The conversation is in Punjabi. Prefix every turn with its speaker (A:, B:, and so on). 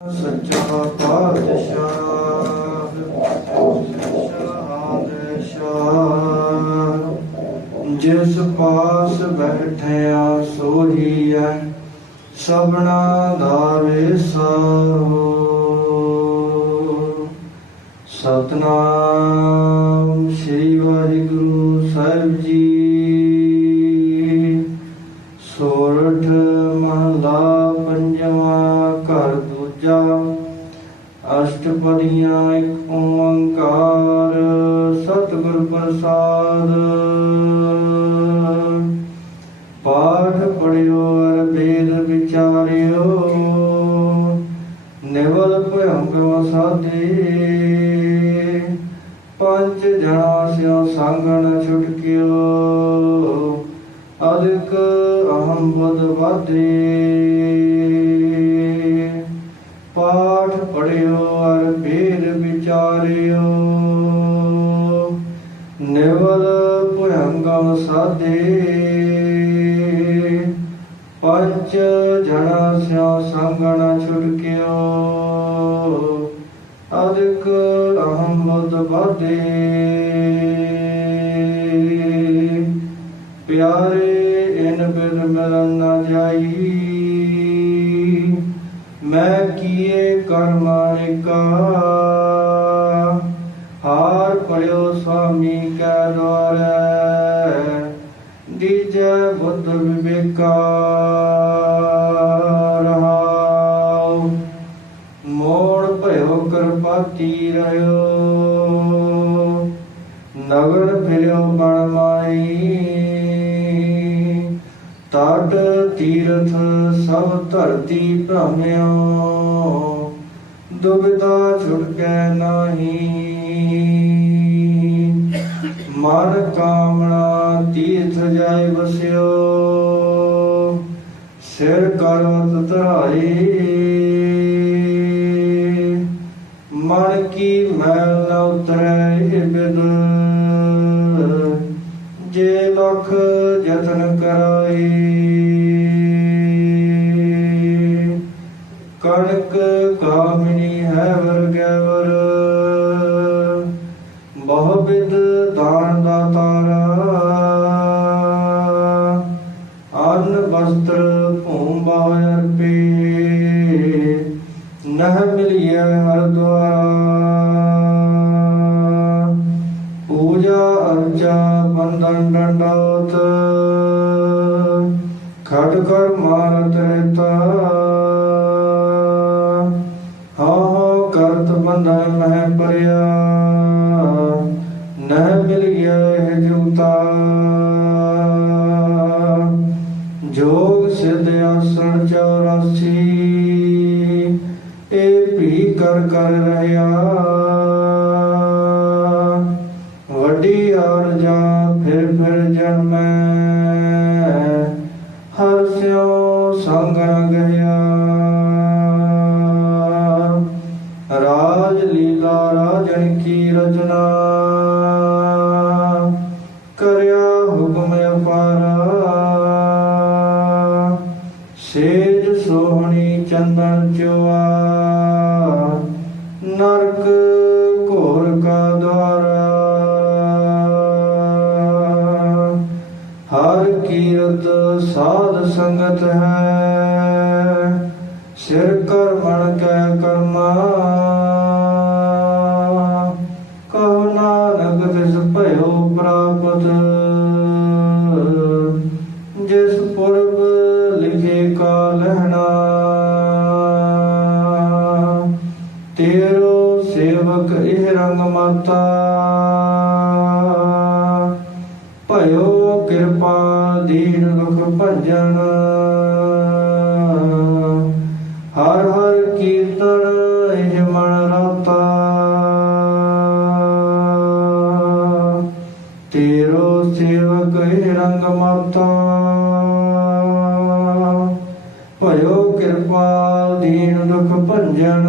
A: ਸੱਚਾ ਪਾਤਸ਼ਾਹ ਸ਼ਾਹ ਜਿਸ ਪਾਸ ਬੈਠਿਆ ਸੋਹੀਐ ਸਭਨਾ ਦਾ ਵੇਸਾਹੋ ਸਤਨਾਮ ਸ੍ਰੀ ਵਾਹਿਗੁਰੂ। ਘਰ ਦੂਜਾ ਅਸ਼ਟਪਦੀਆਂ ਇੱਕ ਓੰਕਾਰ, ਸਤਿਗੁਰ ਪ੍ਰਸਾਦ। ਪਾਠ ਪੜਿਓ ਅਰ ਵੇਦ ਵਿਚਾਰਿਓ, ਨਿਵਲ ਭਯੰਗ ਸਾਧੇ। ਪੰਜ ਜਣਾ ਸਿਓ ਸੰਗਣ ਛੁਟਕਿਓ, ਅਦਿਕ ਅਹੰ ਬੁੱਧ ਵਾਦੇ ਭਯੰਗਮ ਸਾਦੇ ਪੰਜ ਜਣਾ ਸਿਓ ਸੰਗਣ ਛੁਟਕਿਓ ਅਦਿਕ ਅਹਮਦ ਬੁੱਧ ਪਿਆਰੇ ਇਨ ਬਿਨ ਮਿਲਨ ਨਾ ਜਾਈ। ਮੈਂ ਕੀਏ ਕਰਮਾਨਿਕਾ ਸੁਆਮੀ ਕੈ ਦੁਆਰੈ ਦੀਜੈ ਬੁੱਧ ਵਿਵੇਕਾ ਰਹਾਉ ਮੋੜ ਭਇਓ ਕਿਰਪਾਤੀ ਰਹਿਓ ਨਗਰ ਫਿਰਿਓ ਬਣ ਮਾਈ। ਤਟ ਤੀਰਥ ਸਭ ਧਰਤੀ ਭ੍ਰਮਿਓ। ਦੁਬਿਧਾ ਛੁਟਕੈ ਨਾਹੀ। ਮਨ ਕਾਮਣਾ ਤੀਰਥ ਜਾਇ ਬਸਿਓ ਸਿਰ ਕਰਵਤ ਧਰਾਈ ਮਨ ਕੀ ਮੈਲ ਨ ਉਤਰੈ ਬਿਦ ਜੇ ਲਖ ਯਤਨ ਕਰਾਈ ਕਣਕ ਕਾਮਣੀ ਹੈ ਬੰਦਨ ਖੜ ਕਰ ਮਾਰਤ ਤਾ ਹਾਂ ਕਰਤ ਬੰਧਨ ਮਹਿ ਪਰਿਆ ਨਹਿ ਮਿਲ ਗਿਆ ਹੈ ਜੁਗਤਾ ਜੋਗ ਸਿਧ ਆਸਣ 84 ਇਹ ਵੀ ਕਰ ਕਰ ਰਹਾ ਫਿਰ ਫਿਰ ਜਨਮੈ, ਹਰ ਸਿਓ ਸੰਗ ਨ ਗਿਆ ਰਾਜ ਲੀਲਾ ਰਾਜਨ ਕੀ ਰਚਨਾ, ਕਰਿਆ ਹੁਕਮ ਅਪਾਰਾ। ਸੇਜ ਸੋਹਣੀ ਚੰਦਨ ਚੁਆ। ਕੀਰਤ ਸਾਧ ਸੰਗਤ ਹੈ। ਸਿਰ ਕਰ ਮਣ ਕੈ ਕਰਮਾ। ਕਹੋ ਨਾਨਕ ਤਿਸ ਭਇਓ ਪ੍ਰਾਪਤ। ਜਿਸ ਪੁਰਬ ਲਿਖੇ ਕਾ ਲਹਿਣਾ ਤੇਰੋ ਸੇਵਕ ਇਹ ਰੰਗ ਮਾਤਾ। ਕਿਰਪਾ ਦੀਨ ਦੁਖ ਭੰਜਨ। ਹਰ ਹਰ ਕੀਰਤਨ ਇਹ ਮਨ ਰਤਾ। ਤੇਰੋ ਸੇਵਕ ਇਹ ਰੰਗ ਮਾਤਾ। ਭਇਓ ਕਿਰਪਾ ਦੀਨ ਦੁਖ ਭੰਜਨ।